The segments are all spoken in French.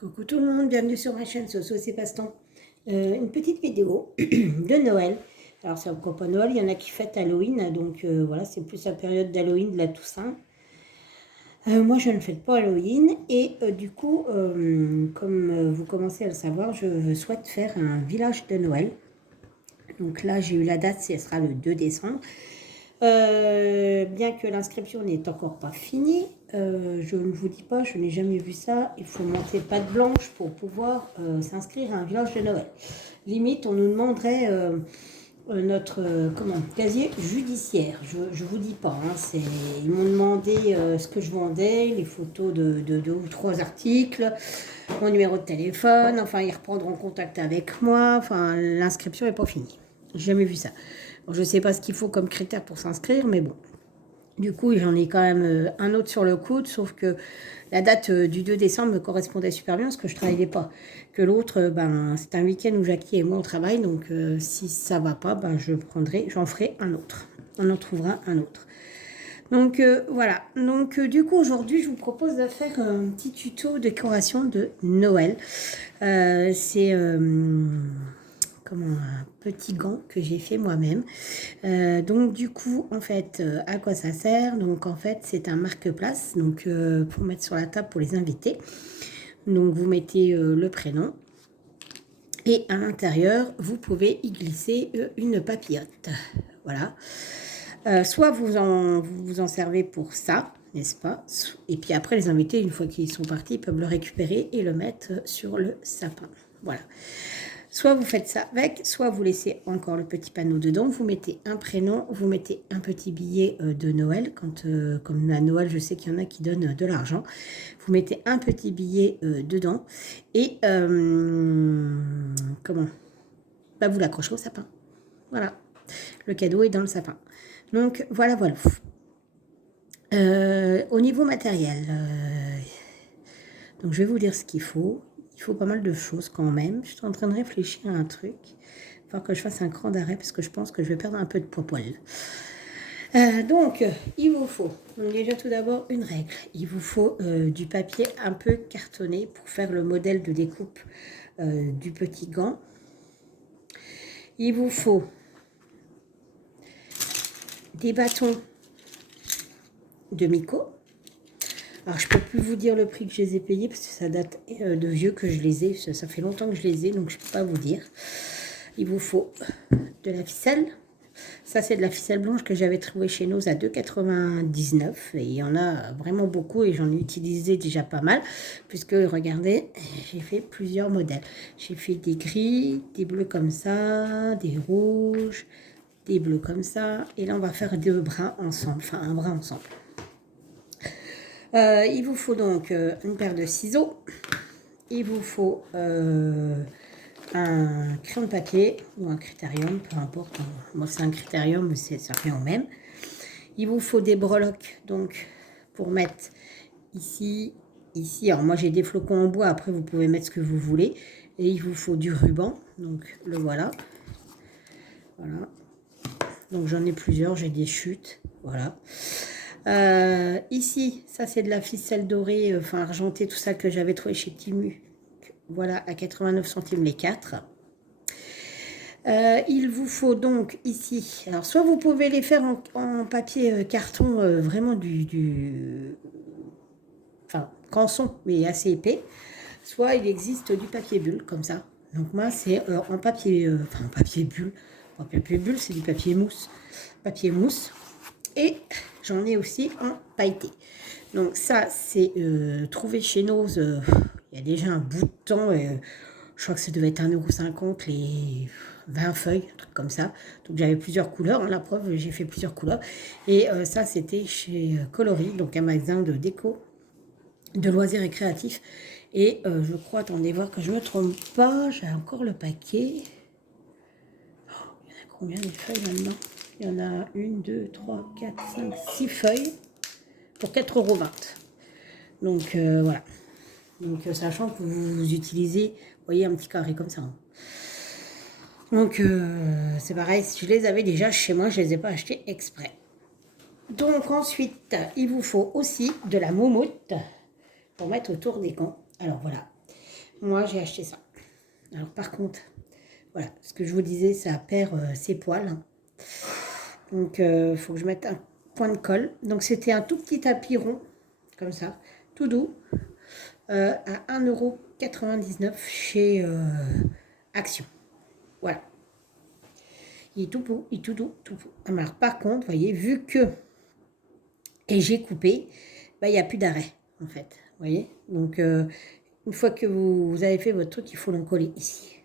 Coucou tout le monde, bienvenue sur ma chaîne Soso et Passe-Temps. Une petite vidéo de Noël. Alors c'est encore pas Noël, il y en a qui fêtent Halloween, donc voilà, c'est plus la période d'Halloween, de la Toussaint. Moi je ne fête pas Halloween et du coup, comme vous commencez à le savoir, je souhaite faire un village de Noël. Donc là j'ai eu la date, ce sera le 2 décembre. Bien que l'inscription n'est encore pas finie, je ne vous dis pas, je n'ai jamais vu ça. Il faut monter patte blanche pour pouvoir s'inscrire à un village de Noël. Limite, on nous demanderait notre casier judiciaire. Je vous dis pas. Hein, ils m'ont demandé ce que je vendais, les photos de 2 ou 3 articles, mon numéro de téléphone. Enfin, ils reprendront contact avec moi. Enfin, l'inscription n'est pas finie. J'ai jamais vu ça. Bon, je ne sais pas ce qu'il faut comme critère pour s'inscrire, mais bon. Du coup, j'en ai quand même un autre sur le coude, sauf que la date du 2 décembre me correspondait super bien parce que je ne travaillais pas. Que l'autre, c'est un week-end où Jackie et moi on travaille, donc si ça ne va pas, j'en ferai un autre. On en trouvera un autre. Donc voilà. Donc du coup, aujourd'hui, je vous propose de faire un petit tuto décoration de Noël. C'est un petit gant que j'ai fait moi-même. Donc du coup, en fait, à quoi ça sert? Donc en fait, c'est un marque-place, donc pour mettre sur la table pour les invités. Donc vous mettez le prénom et à l'intérieur, vous pouvez y glisser une papillote. Voilà. Soit vous en servez pour ça, n'est-ce pas? Et puis après, les invités, une fois qu'ils sont partis, ils peuvent le récupérer et le mettre sur le sapin. Voilà. Soit vous faites ça avec, soit vous laissez encore le petit panneau dedans. Vous mettez un prénom, vous mettez un petit billet de Noël. Comme à Noël, je sais qu'il y en a qui donnent de l'argent. Vous mettez un petit billet dedans et vous l'accrochez au sapin. Voilà, le cadeau est dans le sapin. Donc voilà. Au niveau matériel, donc je vais vous dire ce qu'il faut. Il faut pas mal de choses quand même. Je suis en train de réfléchir à un truc. Il va falloir que je fasse un cran d'arrêt parce que je pense que je vais perdre un peu de poil. Donc, il vous faut déjà tout d'abord une règle. Il vous faut du papier un peu cartonné pour faire le modèle de découpe du petit gant. Il vous faut des bâtons de Miko. Alors, je ne peux plus vous dire le prix que je les ai payés parce que ça date de vieux que je les ai. Ça fait longtemps que je les ai, donc je ne peux pas vous dire. Il vous faut de la ficelle. Ça, c'est de la ficelle blanche que j'avais trouvée chez nous à 2,99 €. Et il y en a vraiment beaucoup et j'en ai utilisé déjà pas mal. Puisque, regardez, j'ai fait plusieurs modèles. J'ai fait des gris, des bleus comme ça, des rouges, des bleus comme ça. Et là, on va faire 2 brins ensemble. Enfin, un brin ensemble. Il vous faut donc une paire de ciseaux. Il vous faut un crayon de papier ou un critérium, peu importe. Moi, c'est un critérium, mais ça fait en même. Il vous faut des breloques, donc, pour mettre ici, ici. Alors, moi, j'ai des flocons en bois. Après, vous pouvez mettre ce que vous voulez. Et il vous faut du ruban. Donc, le voilà. Voilà. Donc, j'en ai plusieurs. J'ai des chutes. Voilà. Ici, ça, c'est de la ficelle dorée, argentée, tout ça que j'avais trouvé chez Timu. Voilà, à 89 centimes les 4. Il vous faut donc ici, alors soit vous pouvez les faire en papier carton, vraiment canson, mais assez épais. Soit il existe du papier bulle, comme ça. Donc moi, c'est en papier, papier bulle. En papier bulle, c'est du papier mousse. Papier mousse. Et j'en ai aussi en pailleté. Donc ça, c'est trouvé chez nous il y a déjà un bout de temps. Je crois que ça devait être 1,50 € les 20 feuilles, un truc comme ça. Donc j'avais plusieurs couleurs. La preuve, j'ai fait plusieurs couleurs. Et ça, c'était chez Coloris, donc un magasin de déco, de loisirs et créatifs. Et je crois, attendez voir que je ne me trompe pas, j'ai encore le paquet. Oh, il y en a combien des feuilles là-dedans? Il y en a 1, 2, 3, 4, 5, 6 feuilles pour 4,20 €. Donc voilà. Donc sachant que vous utilisez, vous voyez, un petit carré comme ça. Hein. Donc c'est pareil, si je les avais déjà chez moi, je ne les ai pas achetés exprès. Donc ensuite, il vous faut aussi de la moumoute pour mettre autour des gants. Alors voilà. moi j'ai acheté ça. Alors par contre, voilà, ce que je vous disais, ça perd ses poils. Donc il faut que je mette un point de colle. Donc c'était un tout petit tapis rond, comme ça, tout doux, à 1,99 € chez Action. Voilà. Il est tout beau, il est tout doux, tout beau. Alors par contre, vous voyez, vu que et j'ai coupé, bah, il n'y a plus d'arrêt, en fait. Vous voyez. Donc, une fois que vous avez fait votre truc, il faut l'encoller ici.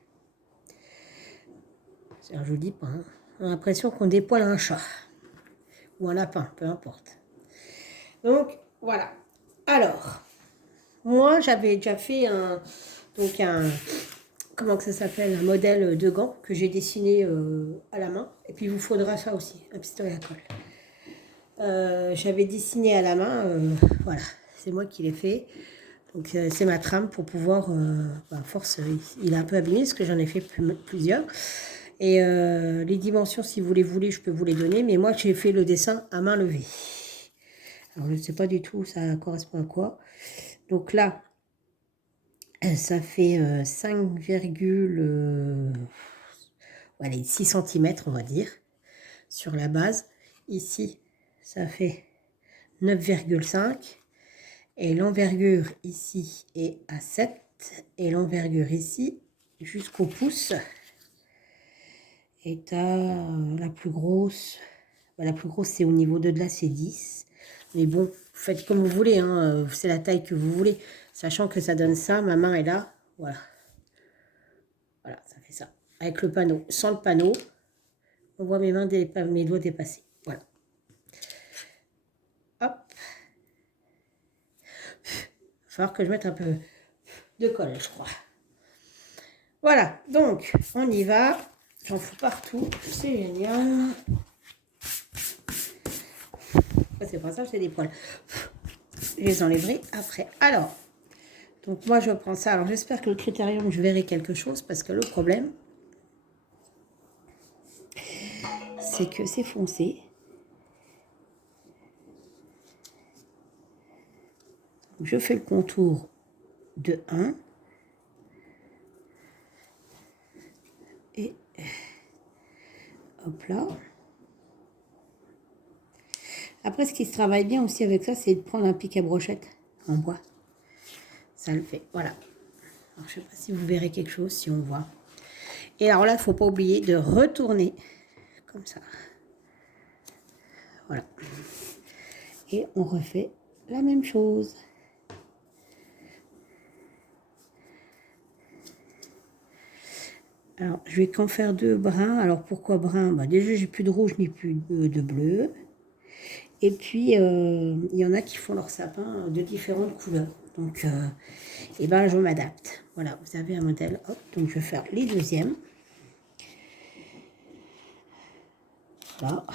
Alors, je vous dis pas, hein. On a l'impression qu'on dépoile un chat. Ou un lapin, peu importe. Donc, voilà. Alors, moi, j'avais déjà fait comment que ça s'appelle, un modèle de gant que j'ai dessiné à la main. Et puis, il vous faudra ça aussi, un pistolet à colle. J'avais dessiné à la main, voilà, c'est moi qui l'ai fait. Donc c'est ma trame pour pouvoir, à force, il est un peu abîmé parce que j'en ai fait plusieurs. Et les dimensions, si vous les voulez, je peux vous les donner. Mais moi, j'ai fait le dessin à main levée. Alors, je ne sais pas du tout ça correspond à quoi. Donc là, ça fait 6 cm, on va dire, sur la base. Ici, ça fait 9,5. Et l'envergure ici est à 7. Et l'envergure ici, jusqu'au pouce, est à la plus grosse. La plus grosse, c'est au niveau de là, c'est 10. Mais bon, faites comme vous voulez, hein, c'est la taille que vous voulez. Sachant que ça donne ça, ma main est là. Voilà. Voilà, ça fait ça. Avec le panneau. Sans le panneau, on voit mes doigts dépasser. Voilà. Hop. Il va falloir que je mette un peu de colle, je crois. Voilà, donc on y va. J'en fous partout, c'est génial. C'est pas ça, c'est des poils. Je les enlèverai après. Alors, donc moi je prends ça. Alors j'espère que le critérium, je verrai quelque chose parce que le problème, c'est que c'est foncé. Je fais le contour de 1. Et hop là. Après, ce qui se travaille bien aussi avec ça, c'est de prendre un pic à brochette en bois. Ça le fait, voilà. Alors, je ne sais pas si vous verrez quelque chose, si on voit. Et alors là, il ne faut pas oublier de retourner comme ça. Voilà. Et on refait la même chose. Alors, je vais qu'en faire 2 bruns. Alors, pourquoi brun? Bah, déjà, j'ai plus de rouge ni plus de bleu. Et puis, il y en a qui font leur sapin de différentes couleurs. Donc, et ben, je m'adapte. Voilà, vous avez un modèle. Hop, donc, je vais faire les deuxièmes. Voilà.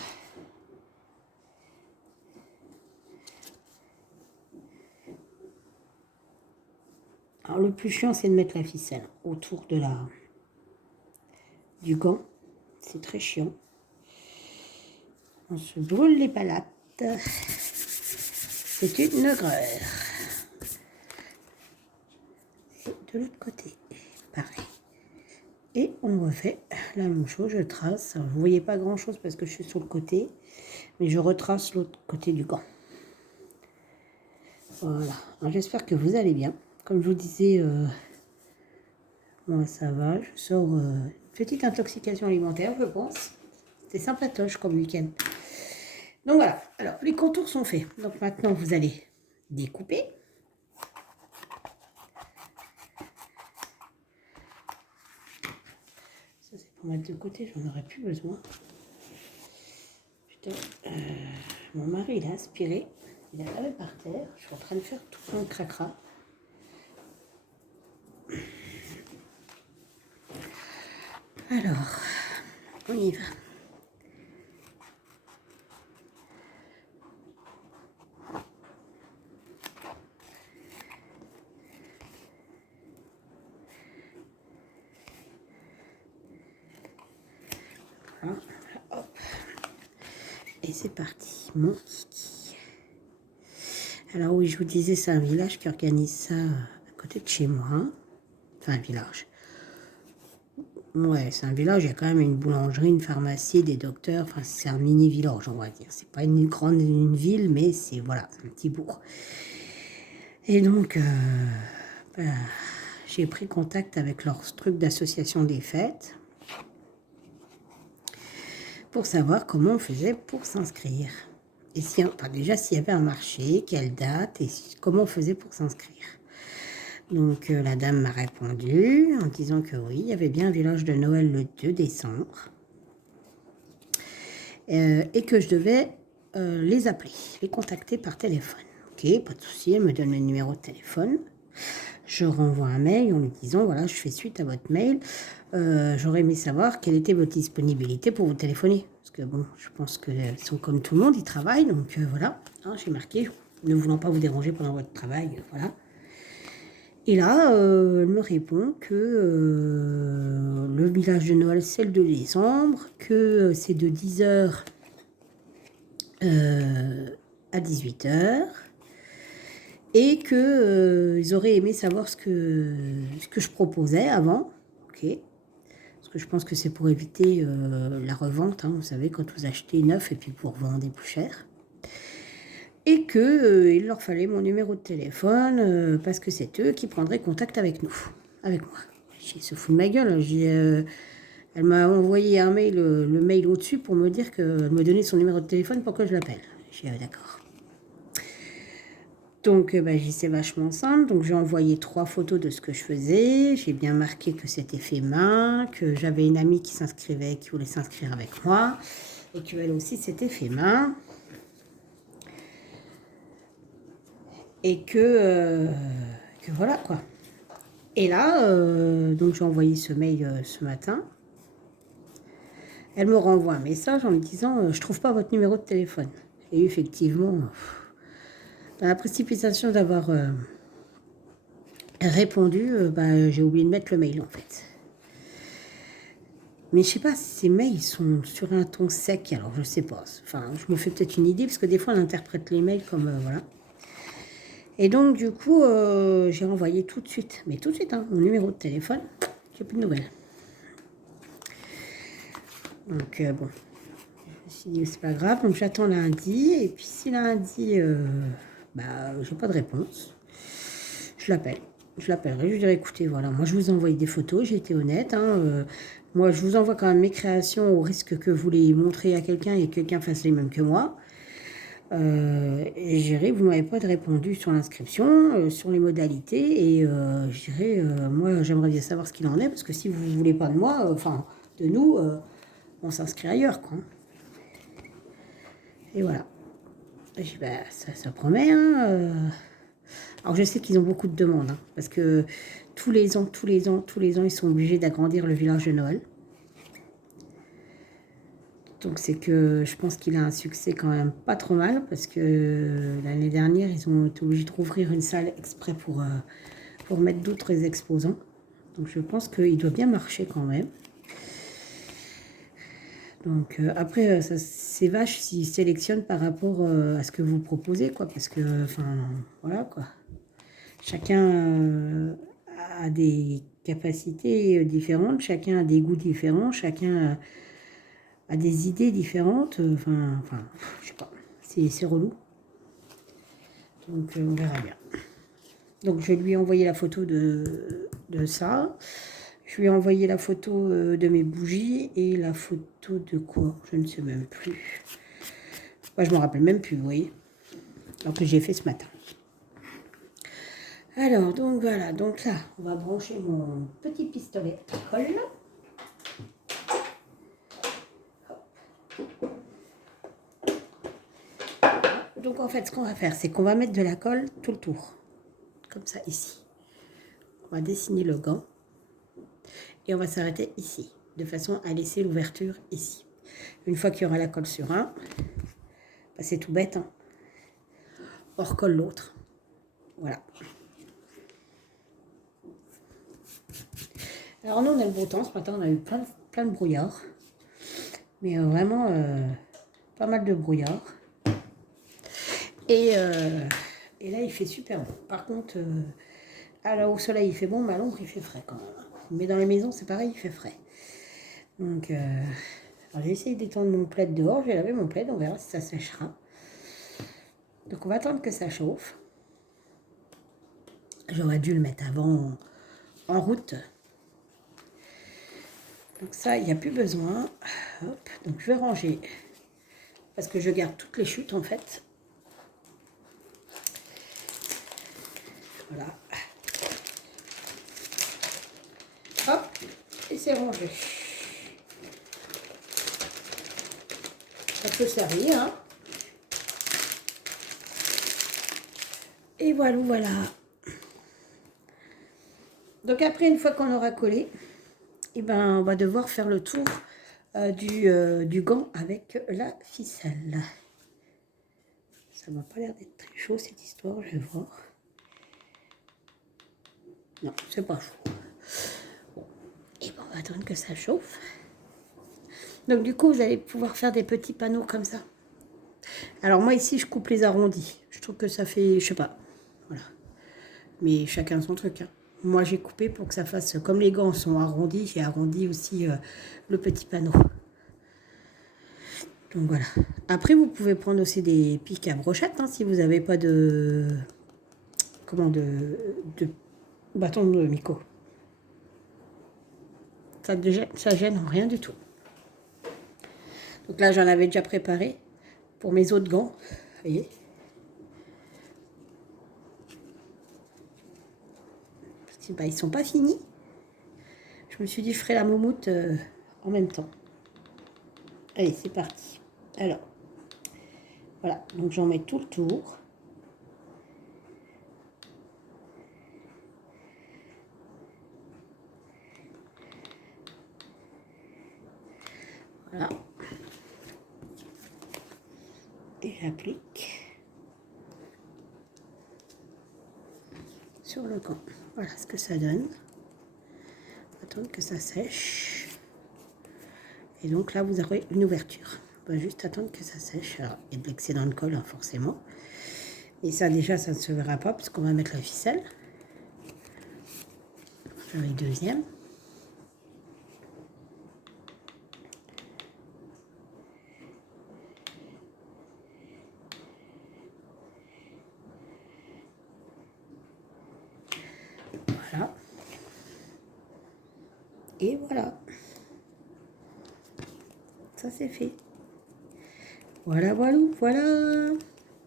Alors, le plus chiant, c'est de mettre la ficelle autour de du gant. C'est très chiant. On se brûle les palates. C'est une horreur. Et de l'autre côté, pareil. Et on refait la même chose. Je trace. Alors, vous ne voyez pas grand chose parce que je suis sur le côté. Mais je retrace l'autre côté du gant. Voilà. J'espère que vous allez bien. Comme je vous disais, moi ça va. Je sors une petite intoxication alimentaire, je pense. C'est sympatoche comme week-end. Donc voilà. Alors, les contours sont faits. Donc maintenant, vous allez découper. Ça, c'est pour mettre de côté. J'en aurais plus besoin. Putain. Mon mari, il a aspiré. Il a lavé par terre. Je suis en train de faire tout un cracra. Alors, on y va. Voilà, hop. Et c'est parti, mon kiki. Alors oui, je vous disais, c'est un village qui organise ça à côté de chez moi. Enfin, un village. Ouais, c'est un village, il y a quand même une boulangerie, une pharmacie, des docteurs. Enfin, c'est un mini-village, on va dire. C'est pas une ville, mais c'est, voilà, un petit bourg. Et donc, bah, j'ai pris contact avec leur truc d'association des fêtes pour savoir comment on faisait pour s'inscrire. Et si, enfin, déjà, s'il y avait un marché, quelle date et comment on faisait pour s'inscrire. Donc, la dame m'a répondu en disant que oui, il y avait bien un village de Noël le 2 décembre et que je devais les appeler, les contacter par téléphone. Ok, pas de souci, elle me donne le numéro de téléphone. Je renvoie un mail en lui disant, voilà, je fais suite à votre mail. J'aurais aimé savoir quelle était votre disponibilité pour vous téléphoner. Parce que bon, je pense qu'ils sont comme tout le monde, ils travaillent. Donc voilà, hein, j'ai marqué, ne voulant pas vous déranger pendant votre travail, voilà. Et là, elle me répond que le village de Noël, c'est le 2 décembre, que c'est de 10h à 18h, et que ils auraient aimé savoir ce que je proposais avant. Ok. Parce que je pense que c'est pour éviter la revente, hein, vous savez, quand vous achetez neuf et puis vous revendez plus cher. Et que il leur fallait mon numéro de téléphone parce que c'est eux qui prendraient contact avec nous, avec moi. Ils se foutent de ma gueule. Elle m'a envoyé un mail, le mail au-dessus pour me dire qu'elle me donnait son numéro de téléphone pour que je l'appelle. J'ai dit d'accord. Donc j'ai dit c'est vachement simple. Donc j'ai envoyé 3 photos de ce que je faisais. J'ai bien marqué que c'était fait main, que j'avais une amie qui s'inscrivait, qui voulait s'inscrire avec moi, et qu'elle aussi c'était fait main. Et que voilà quoi. Et là, donc j'ai envoyé ce mail ce matin. Elle me renvoie un message en me disant je trouve pas votre numéro de téléphone. Et effectivement, dans la précipitation d'avoir répondu, j'ai oublié de mettre le mail en fait. Mais je sais pas si ces mails sont sur un ton sec, alors je sais pas. Enfin, je me fais peut-être une idée parce que des fois on interprète les mails comme voilà. Et donc, du coup, j'ai renvoyé tout de suite, mais tout de suite, hein, mon numéro de téléphone. J'ai plus de nouvelles. Donc, bon, je me suis dit, c'est pas grave. Donc, j'attends lundi. Et puis, si lundi, j'ai pas de réponse, je l'appelle. Je l'appellerai. Je lui dirai, écoutez, voilà, moi, je vous ai envoyé des photos. J'ai été honnête. Hein, moi, je vous envoie quand même mes créations au risque que vous les montrez à quelqu'un et que quelqu'un fasse les mêmes que moi. Et je dirais, vous ne m'avez pas répondu sur l'inscription, sur les modalités, et je dirais, moi j'aimerais bien savoir ce qu'il en est, parce que si vous ne voulez pas de moi, enfin de nous, on s'inscrit ailleurs, quoi. Et voilà. Et je dis, ça promet, hein. Alors je sais qu'ils ont beaucoup de demandes, hein, parce que tous les ans, ils sont obligés d'agrandir le village de Noël. Donc c'est que je pense qu'il a un succès quand même pas trop mal parce que l'année dernière, ils ont été obligés de rouvrir une salle exprès pour mettre d'autres exposants. Donc je pense qu'il doit bien marcher quand même. Donc après, c'est vache s'ils sélectionnent par rapport à ce que vous proposez, quoi. Parce que, enfin, voilà, quoi. Chacun a des capacités différentes, chacun a des goûts différents, chacun a des idées différentes. Enfin, je sais pas, c'est relou. Donc on verra bien. Donc je lui ai envoyé la photo de ça. Je lui ai envoyé la photo de mes bougies et la photo de quoi? Je ne sais même plus. Moi, je me rappelle même plus, vous voyez. Alors que j'ai fait ce matin. Alors, donc voilà. Donc là, on va brancher mon petit pistolet à colle. Donc en fait, ce qu'on va faire, c'est qu'on va mettre de la colle tout le tour. Comme ça, ici. On va dessiner le gant. Et on va s'arrêter ici. De façon à laisser l'ouverture ici. Une fois qu'il y aura la colle sur un, c'est tout bête, hein. On recolle l'autre. Voilà. Alors nous, on a le beau temps. Ce matin, on a eu plein de brouillard. Mais vraiment, pas mal de brouillard. Et là, il fait super beau. Par contre, Alors, au soleil, il fait bon, mais à l'ombre, il fait frais quand même. Mais dans les maisons, c'est pareil, il fait frais. Donc, alors j'ai essayé d'étendre mon plaid dehors. J'ai lavé mon plaid, on verra si ça séchera. Donc, on va attendre que ça chauffe. J'aurais dû le mettre avant en route. Donc ça, il n'y a plus besoin. Hop, donc je vais ranger. Parce que je garde toutes les chutes, en fait. Voilà. Hop, et c'est rangé. Ça peut servir, hein. Et voilà, voilà. Donc après, une fois qu'on aura collé, eh ben, on va devoir faire le tour du gant avec la ficelle. Ça m'a pas l'air d'être très chaud cette histoire, je vais voir. Non, c'est pas chaud. Bon. Et bon, on va attendre que ça chauffe. Donc du coup, vous allez pouvoir faire des petits panneaux comme ça. Alors moi ici, je coupe les arrondis. Je trouve que ça fait, je sais pas, voilà. Mais chacun son truc, hein. Moi, j'ai coupé pour que ça fasse, comme les gants sont arrondis, j'ai arrondi aussi le petit panneau. Donc voilà. Après, vous pouvez prendre aussi des pics à brochette, hein, si vous n'avez pas de... Comment de bâton de Miko. Ça gêne rien du tout. Donc là, j'en avais déjà préparé pour mes autres gants. Vous voyez. Parce que, bah, ils sont pas finis. Je me suis dit, je ferai la moumoute en même temps. Allez, c'est parti. Alors, voilà. Donc, j'en mets tout le tour. Voilà. Et j'applique sur le gant. Voilà ce que ça donne. Attendre que ça sèche. Et donc là, vous aurez une ouverture. On va juste attendre que ça sèche. Alors, il y a de l'excédent de colle, hein, forcément. Et ça, déjà, ça ne se verra pas parce qu'on va mettre la ficelle. J'en ai le deuxième. Voilà. Et voilà. Ça, c'est fait. Voilà, voilà, voilà.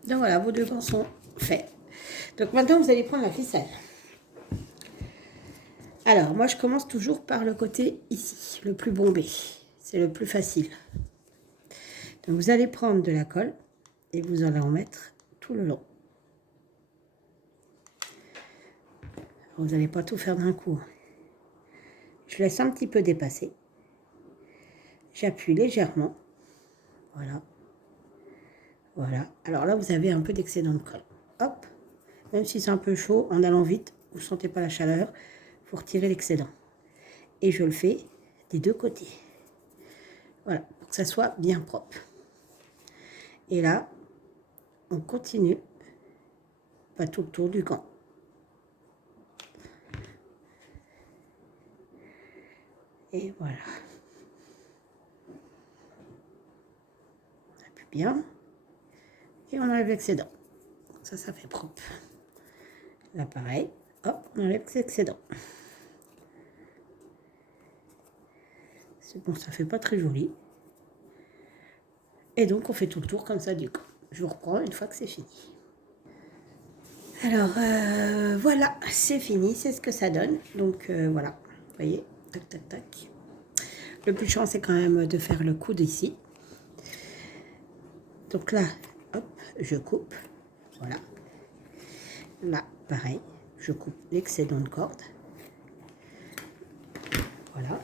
Donc voilà, vos deux gants sont faits. Donc maintenant, vous allez prendre la ficelle. Alors, moi, je commence toujours par le côté ici, le plus bombé. C'est le plus facile. Donc, vous allez prendre de la colle et vous allez en mettre tout le long. Vous n'allez pas tout faire d'un coup. Je laisse un petit peu dépasser. J'appuie légèrement. Voilà. Voilà. Alors là, vous avez un peu d'excédent de colle. Hop. Même si c'est un peu chaud, en allant vite, vous ne sentez pas la chaleur, il faut retirer l'excédent. Et je le fais des deux côtés. Voilà, pour que ça soit bien propre. Et là, on continue, pas tout le tour du gant. Et voilà. On appuie bien. Et on enlève l'excédent. Ça fait propre. Là, pareil. Hop, on enlève l'excédent. C'est bon, ça fait pas très joli. Et donc, on fait tout le tour comme ça du gant. Je vous reprends une fois que c'est fini. Alors, voilà, c'est fini, c'est ce que ça donne. Donc, voilà, vous voyez, tac, tac, tac. Le plus chiant, c'est quand même de faire le coude ici. Donc là, hop, je coupe, voilà. Là, pareil, je coupe l'excédent de corde. Voilà.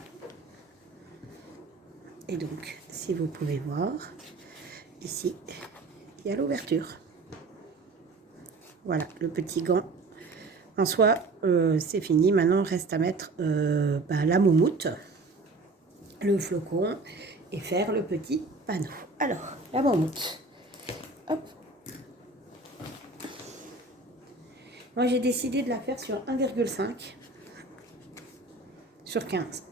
Et donc, si vous pouvez voir, ici, il y a l'ouverture. Voilà, le petit gant. En soi, c'est fini. Maintenant, il reste à mettre la moumoute, le flocon et faire le petit panneau. Alors, la moumoute. Hop. Moi, j'ai décidé de la faire sur 1,5 sur 15.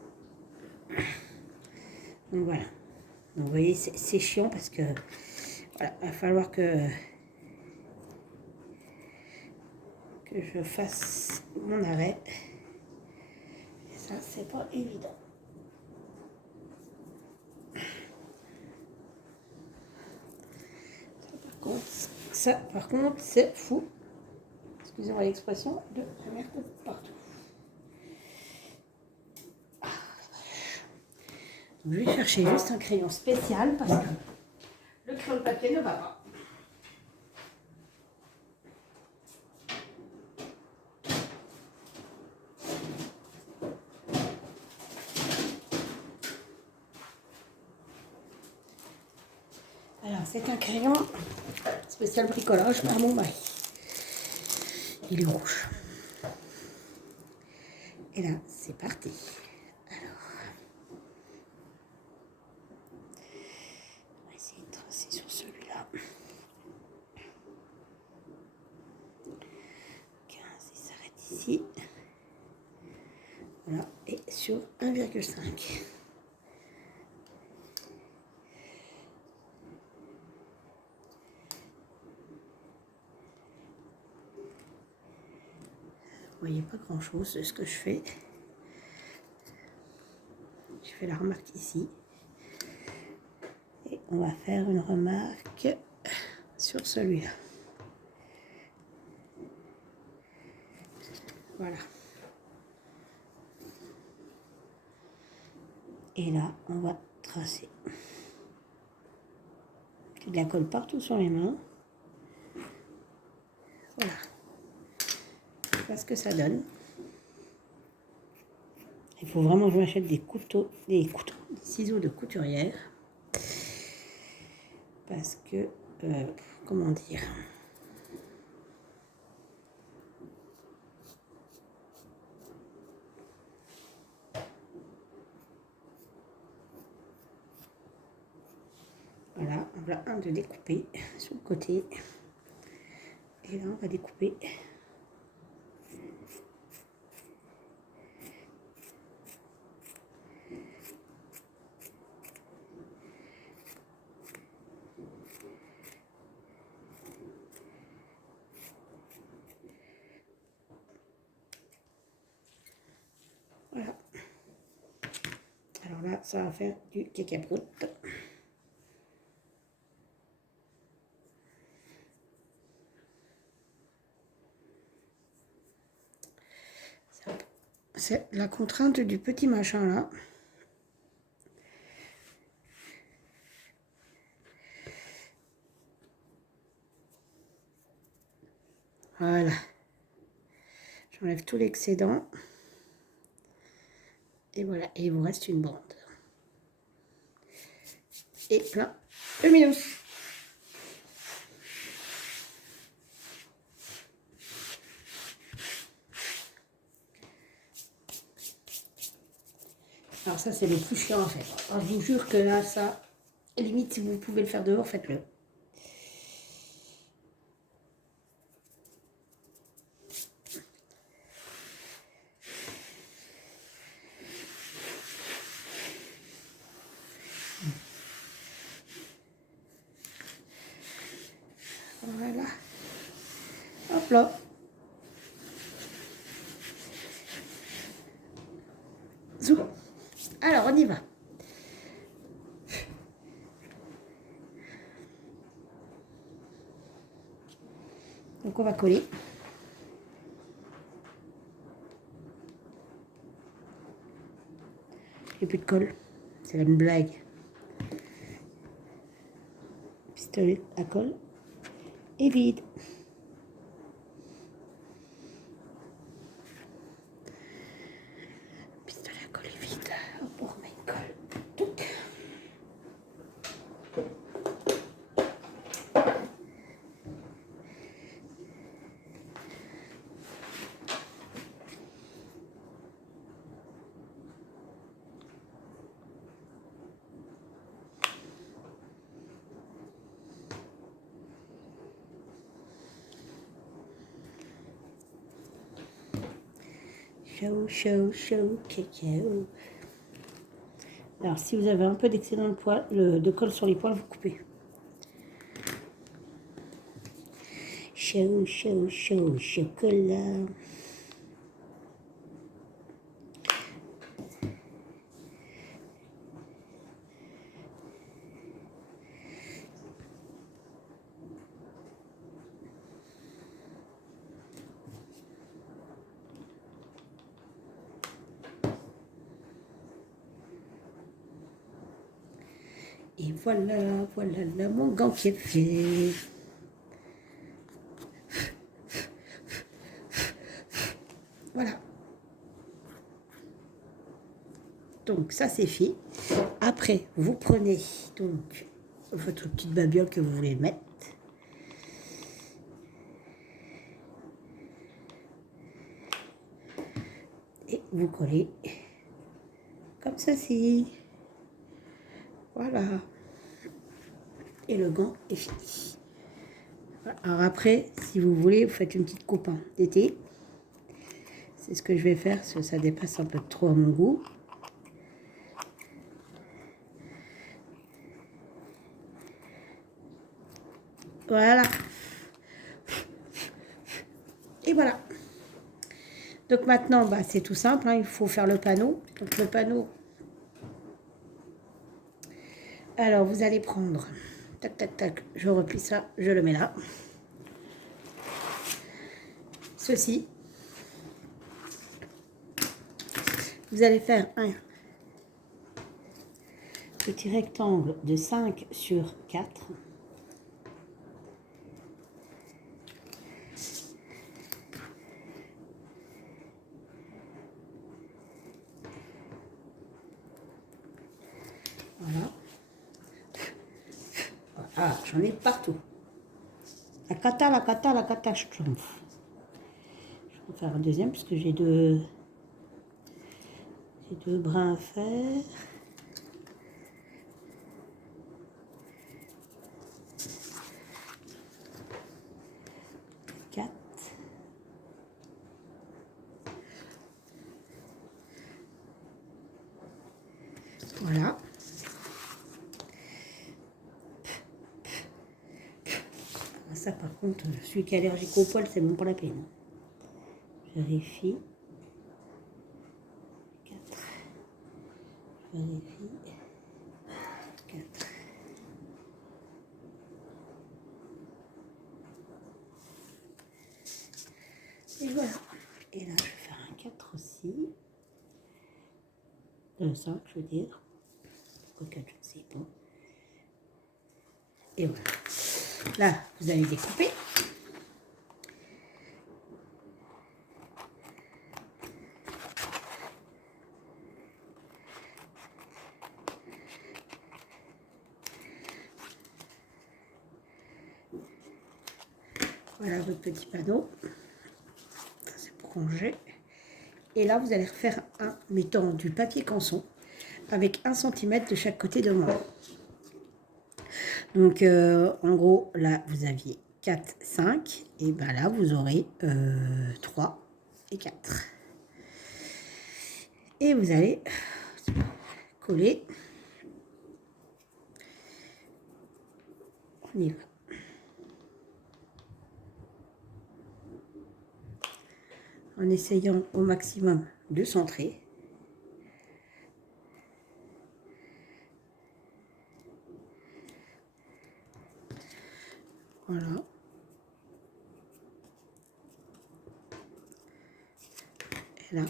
Donc voilà. Donc vous voyez, c'est chiant parce que voilà, il va falloir que je fasse mon arrêt. Et ça, c'est pas évident. Ça, par contre, c'est fou. Excusez-moi l'expression, de la merde partout. Donc, je vais chercher juste un crayon spécial parce que le crayon de papier ne va pas. Alors, c'est un crayon spécial bricolage par mon mari. Il est rouge. Et là, c'est parti. Alors, on va essayer de tracer sur celui-là. 15, il s'arrête ici. Voilà, et sur 1,5. Vous voyez pas grand chose de ce que je fais. Je fais la remarque ici. Et on va faire une remarque sur celui-là. Voilà. Et là, on va tracer. J'ai de la colle partout sur les mains. Voilà. Voilà ce que ça donne. Il faut vraiment que je m'achète des ciseaux de couturière. Parce que, comment dire, voilà, on va un de découper sur le côté. Et là, on va découper. Voilà. Alors là, ça va faire du cacaproute. C'est la contrainte du petit machin là. Voilà. J'enlève tout l'excédent. Et voilà, et il vous reste une bande. Et plein de minus. Alors ça, c'est le plus chiant à faire. Alors, je vous jure que là, ça, limite, si vous pouvez le faire dehors, faites-le. Voilà. Hop là. Zou. Alors, on y va. Donc, on va coller. Il n'y a plus de colle. C'est une blague. Pistolet à colle est vide. Pistolet à colle est vide. Hop, on remet une colle. Touc. Chaud, chaud, chaud, cacao. Alors, si vous avez un peu d'excédent de colle sur les poils, vous coupez. Chaud, chaud, chaud, chocolat. Et voilà, voilà là mon gant qui est fait. Voilà. Donc ça c'est fait. Après, vous prenez donc votre petite babiole que vous voulez mettre. Et vous collez comme ceci. Voilà. Et le gant est fini. Voilà. Alors après, si vous voulez, vous faites une petite coupe d'été. C'est ce que je vais faire, parce que ça dépasse un peu trop à mon goût. Voilà. Et voilà. Donc maintenant, bah, c'est tout simple, hein, il faut faire le panneau. Donc le panneau, alors vous allez prendre, tac, tac, tac, je replie ça, je le mets là. Ceci. Vous allez faire un petit rectangle de 5 sur 4. Voilà. Voilà, j'en ai partout. La cata, je triomphe. Je vais faire un deuxième puisque j'ai deux brins à faire. Voilà. Ça par contre, celui qui est allergique au poil, c'est même pas la peine. Vérifie. 4. Vérifie. 4. Et voilà. Et là, je vais faire un 4 aussi. 5, je veux dire. Au 4, je ne sais pas. Et voilà. Là, vous allez découper. Voilà votre petit panneau. Ça, c'est pour ranger. Et là, vous allez refaire un, mettant du papier canson avec 1 cm de chaque côté de moi. Donc, en gros, là, vous aviez 4, 5. Et ben là, vous aurez 3 et 4. Et vous allez coller. On y va. En essayant au maximum de centrer. Voilà. Et là,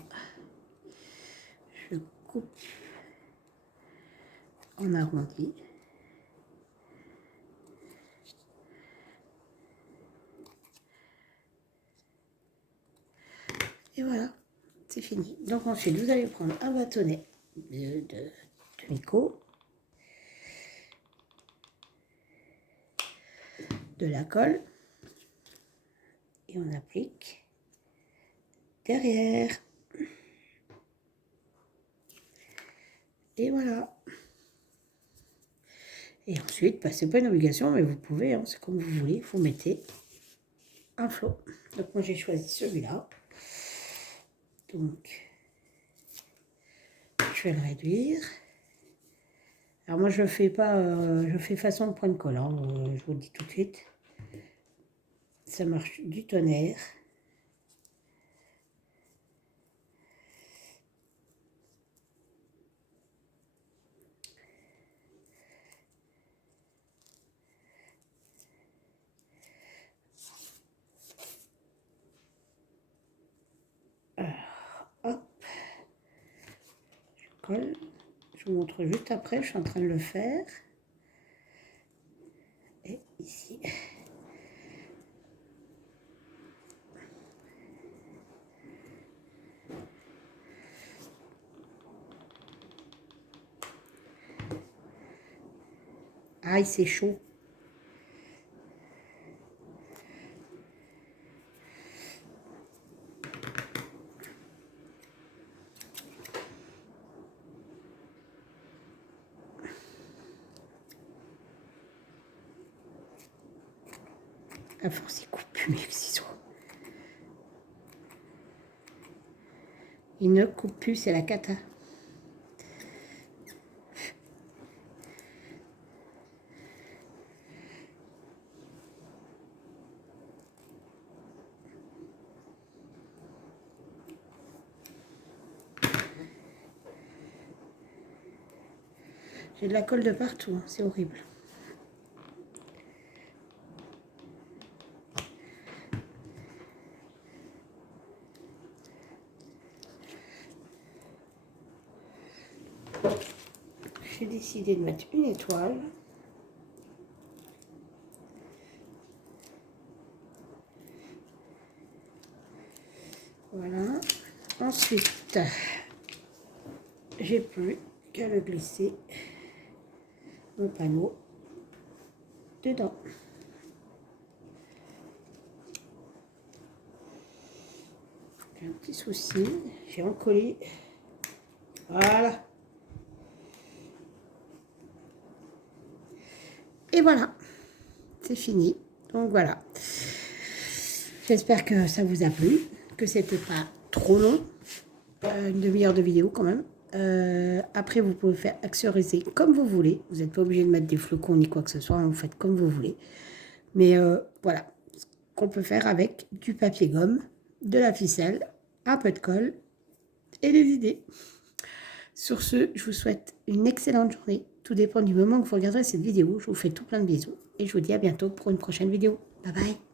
je coupe en arrondi. Et voilà, c'est fini. Donc ensuite, vous allez prendre un bâtonnet de Miko, de la colle, et on applique derrière. Et voilà. Et ensuite, bah, c'est pas une obligation, mais vous pouvez, hein, c'est comme vous voulez, vous mettez un flot. Donc moi j'ai choisi celui-là. Donc, je vais le réduire. Alors moi, je fais pas, je fais façon de point de colle, hein, je vous le dis tout de suite. Ça marche du tonnerre. Alors, hop, je colle. Je vous montre juste après, je suis en train de le faire. Et ici. Aïe, c'est chaud. À force, il coupe plus mes ciseaux. Il ne coupe plus, c'est la cata. J'ai de la colle de partout, hein, c'est horrible. J'ai décidé de mettre une étoile. Voilà. Ensuite, j'ai plus qu'à le glisser mon panneau dedans. J'ai un petit souci, j'ai encollé. Voilà. Et voilà, c'est fini. Donc voilà. J'espère que ça vous a plu, que c'était pas trop long. Une demi-heure de vidéo quand même. Après, vous pouvez faire accessoriser comme vous voulez. Vous n'êtes pas obligé de mettre des flocons ni quoi que ce soit. Vous faites comme vous voulez. Mais voilà ce qu'on peut faire avec du papier gomme, de la ficelle, un peu de colle et des idées. Sur ce, je vous souhaite une excellente journée. Tout dépend du moment que vous regarderez cette vidéo. Je vous fais tout plein de bisous. Et je vous dis à bientôt pour une prochaine vidéo. Bye bye.